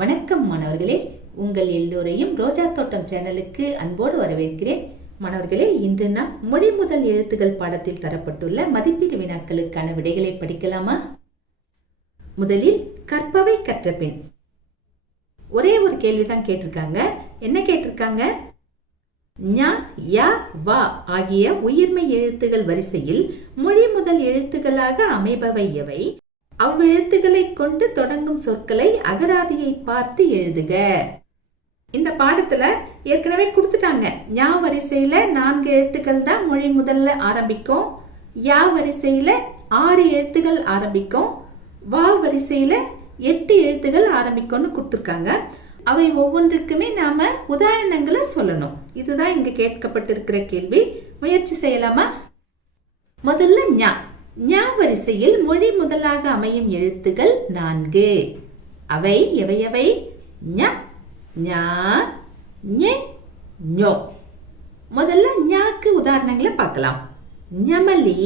வணக்கம் மாணவர்களே, உங்கள் எல்லோரையும் ரோஜா தோட்டம் சேனலுக்கு அன்போடு வரவேற்கிறேன். மாணவர்களே, இன்று நாம் மொழி முதல் எழுத்துக்கள் பாடத்தில் தரப்பட்டுள்ள மதிப்பீடு வினாக்களுக்கான விடைகளை படிக்கலாமா? முதலில் கற்பவை கற்றபின் ஒரே ஒரு கேள்விதான் கேட்டிருக்காங்க. என்ன கேட்டிருக்காங்க? ஞ, ய, வ ஆகிய உயிர்மெய் எழுத்துகள் வரிசையில் மொழி முதல் எழுத்துக்களாக அமைபவை எவை? அவ்வெழுத்துக்களை கொண்டு தொடங்கும் சொற்களை அகராதியை பார்த்து எழுதுக. இந்த பாடத்துல ஏற்கனவே கொடுத்துட்டாங்க. ஞ வரிசையில 4 எழுத்துக்கள் தான் மொழி முதல்ல ஆரம்பிக்கும். ய வரிசையில 6 எழுத்துக்கள் ஆரம்பிக்கும். வ வரிசையில 8 எழுத்துக்கள் ஆரம்பிக்கும்னு கொடுத்துருக்காங்க. அவை ஒவ்வொன்றுக்குமே நாம உதாரணங்களை சொல்லணும். இதுதான் இங்க கேட்கப்பட்டிருக்கிற கேள்வி. முயற்சி செய்யலாமா? முதல்ல ஞ. ஞ வரிசையில் மொழி முதலாக அமையும் எழுத்துகள் 4. அவை எவையவை? ஞ, ஞ, ஞ, ஞோ. முதல்ல ஞாக்கு உதாரணங்களை பார்க்கலாம். ஞமலி.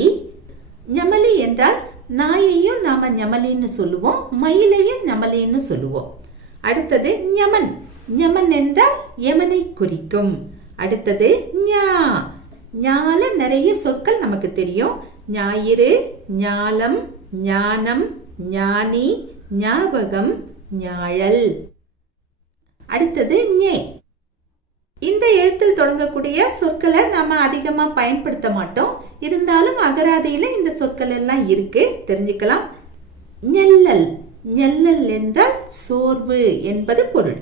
ஞமலி என்றால் நாயையும் நாம ஞமலின்னு சொல்லுவோம், மயிலையும் ஞமலின்னு சொல்லுவோம். அடுத்தது ஞமன். ஞமன் என்றால் யமனை குறிக்கும். அடுத்தது ஞா. ஞால நிறைய சொற்கள் நமக்கு தெரியும். ஞாயிறு, ஞாலம், ஞானம், ஞானி, ஞாபகம், ஞாழல். அடுத்தது ஞே. இந்த எழுத்தில் தொடங்கக்கூடிய சொற்களை நாம அதிகமா பயன்படுத்த மாட்டோம். இருந்தாலும் அகராதியில இந்த சொற்கள் எல்லாம் இருக்கு, தெரிஞ்சுக்கலாம். ஞெல்லல். ஞெல்லல் என்றால் சோர்வு என்பது பொருள்.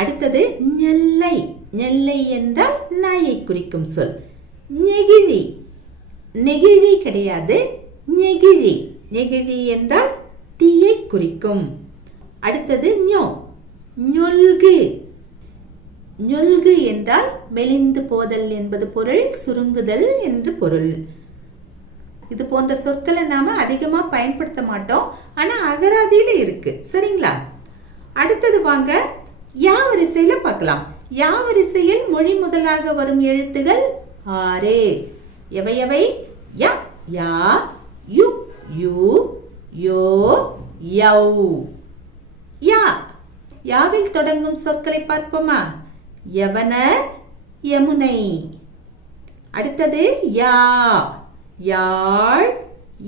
அடுத்தது ஞெல்லை. ஞெல்லை என்றால் நாயை குறிக்கும் சொல். நெகிழி. நெகிழி கிடையாது, நெகிழி. நெகிழி என்றால் தீயை குறிக்கும். அடுத்தது ஞோ. ஞொல்கு. ஞொல்கு என்றால் மெலிந்து போதல் என்பது பொருள், சுருங்குதல் என்று பொருள். இது போன்ற சொற்களை நாம அதிகமா பயன்படுத்த மாட்டோம், ஆனா அகராதியில இருக்கு. சரிங்களா? அடுத்தது வாங்க யா வரிசையில பார்க்கலாம். யா வரிசையில் மொழி முதலாக வரும் எழுத்துகள் 6. எவையவை? ய, யா, யு, யூ, யோ, யௌ. யா. யாவில் தொடங்கும் சொற்களை பார்ப்போமா? யவனர், யமுனை. அடுத்தது யா. யாழ்,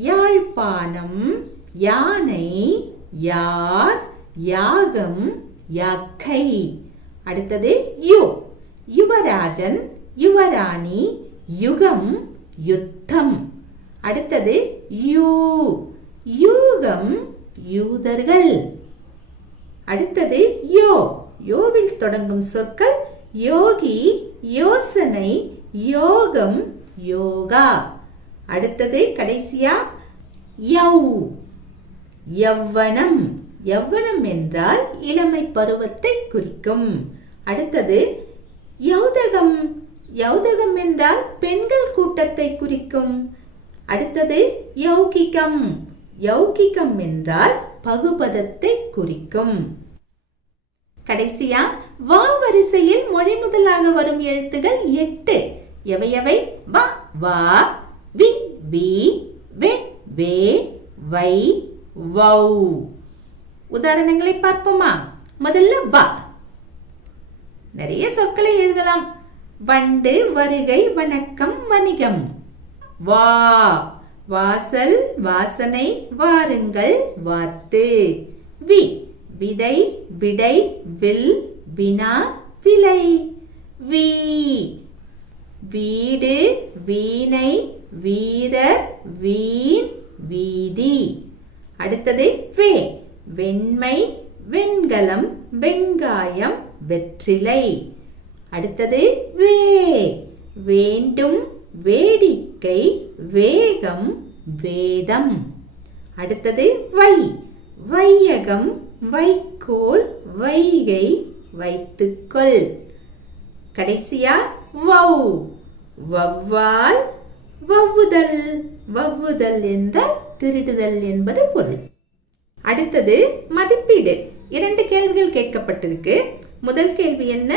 யாழ்ப்பாணம், யானை, யார், யாகம், யாக்கை. அடுத்தது யு. யுவராஜன், யுவராணி, யுகம், யுத்தம். அடுத்தது யூ. யூகம், யூதர்கள். அடுத்தது யோ. யோவில் தொடங்கும் சொற்கள் யோகி, யோசனை, யோகம், யோகா. அடுத்தது கடைசியா யௌ. யவ்வனம். யவ்வனம் என்றால் இளமை பருவத்தை குறிக்கும். அடுத்தது யௌதகம். யௌதகம் என்றால் பெண்கள் கூட்டத்தை குறிக்கும். அடுத்தது யௌகிகம். யௌகிகம் என்றால் பகுபதத்தை குறிக்கும். கடைசியா வ வரிசையில் மொழி முதலாக வரும் எழுத்துகள் 8. எவையவை? வ, வா, வி, வி, வே, வே, வை, வௌ. உதாரணங்களை பார்ப்போமா? முதல்ல வ. நிறைய சொற்களை எழுதலாம். வண்டு, வருகை, வணக்கம், வணிகம். வா. வாசல், வாசனை, வாருங்கள், வாத்து. வி. விதை, விடை, வில், வினா, விலை. வீ. வீடு, வீணை, வீரர், வீண், வீதி. அடுத்தது வே. வெண்மை, வெண்கலம், வெங்காயம், வெற்றிலை. அடுத்தது வே. வேண்டும், வேடிக்கை, வேகம், வேதம். அடுத்தது வை. வையகம், வைக்கோல், வைகை, வைத்துக்கொள். கடைசியா வௌ. வௌவால், வவ்வுதல். வவ்வுதல் என்றால் திருடுதல் என்பது பொருள். அடுத்தது மதிப்பீடு. 2 கேள்விகள் கேட்கப்பட்டிருக்கு. முதல் கேள்வி என்ன?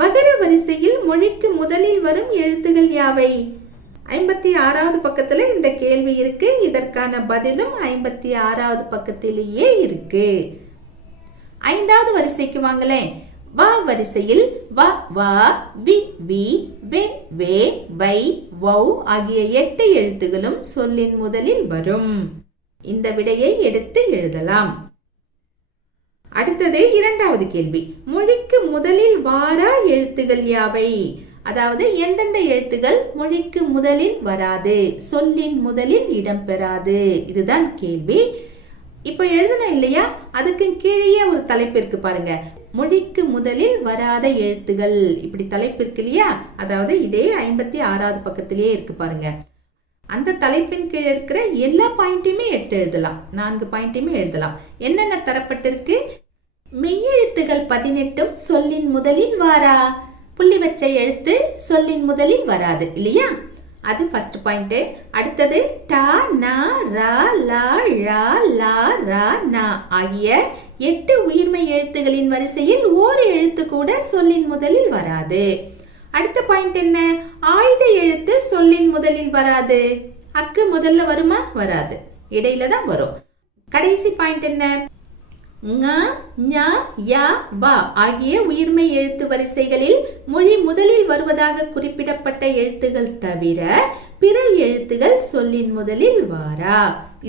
வகர வரிசையில் மொழிக்கு முதலில் வரும் எழுத்துகள் யாவை? 56வது பக்கத்துல இந்த கேள்வி இருக்கு. இதற்கான பதிலும் 56வது பக்கத்திலேயே இருக்கு. ஐந்தாவது வரிசைக்கு வாங்களேன். வா வரிசையில் வ வா வி வி வே வே வை வௌ ஆகிய 8 எழுத்துகளும் சொல்லின் முதலில் வரும். இந்த விடையை எடுத்து எழுதலாம். அடுத்தது இரண்டாவது கேள்வி. மொழிக்கு முதலில் வாரா எழுத்துகள் யாவை? அதாவது எந்தெந்த எழுத்துகள் மொழிக்கு முதலில் வராது, சொல்லின் முதலில் இடம்பெறாது, இதுதான் கேள்வி. இப்ப எழுதணும் இல்லையா? அதுக்கு கீழே ஒரு தலைப்பு இருக்கு பாருங்க. மொழிக்கு முதலில் வராத எழுத்துகள், இப்படி தலைப்பு இருக்கு இல்லையா? அதாவது இதே 56வது பக்கத்திலேயே இருக்கு பாருங்க. அந்த தலைப்பின் கீழே இருக்கிற எல்லா பாயிண்ட்டையுமே எடுத்து எழுதலாம். 4 பாயிண்ட்டையுமே எழுதலாம். என்னென்ன தரப்பட்டிருக்கு? மெய்யெழுத்துகள் 18 சொல்லின் முதலில் வாரா, புள்ளி வச்ச எழுத்து சொல்லின் முதலில் வராது இல்லையா? அது ஃபர்ஸ்ட் பாயிண்ட். அடுத்தது ட ந ர ல ழ ல ர ந ஆகிய 8 உயிர்மை எழுத்துகளின் வரிசையில் ஒரு எழுத்து கூட சொல்லின் முதலில் வராது. அடுத்த பாயிண்ட் என்ன? ஆயுத எழுத்து சொல்லின் முதலில் வராது. அக்கு முதல்ல வருமா? வராது, இடையில தான் வரும். கடைசி பாயிண்ட் என்ன? ங ஞ ய வ ஆகிய உயிர்மை எழுத்து வரிசைகளில் மொழி முதலில் வருவதாக குறிப்பிடப்பட்ட எழுத்துகள் தவிர பிற எழுத்துகள் சொல்லின் முதலில் வாரா.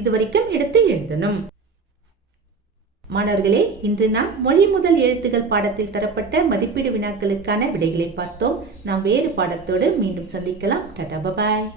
இதுவரைக்கும் எடுத்து எழுதணும். மாணவர்களே, இன்று நாம் மொழி முதல் எழுத்துகள் பாடத்தில் தரப்பட்ட மதிப்பீடு வினாக்களுக்கான விடைகளை பார்த்தோம். நாம் வேறு பாடத்தோடு மீண்டும் சந்திக்கலாம். Tata, bye bye.